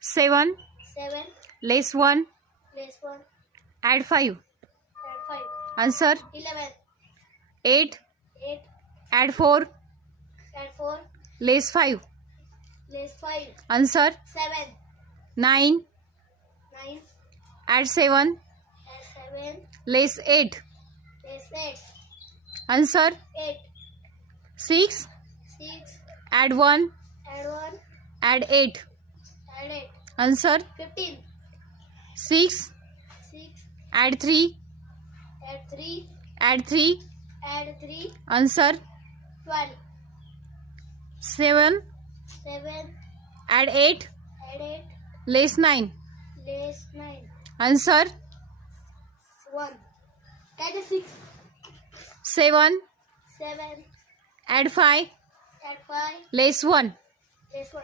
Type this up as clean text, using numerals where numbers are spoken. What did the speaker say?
7 7 less 1 less 1 add 5. add 5 Answer 11 8 8 add 4 add 4 less 5. less 5 Answer 7 9 9 add 7 add 7 less 8. less 8 Answer 8 6 6 add 1 add 1 add 8. add 8 Answer 15 6 6 add 3 add 3 add 3. add 3 Answer 12 7 7 add 8 add 8 less 9. less 9 Answer 1 add 6 7 7 add 5 add 5 less 1. less 1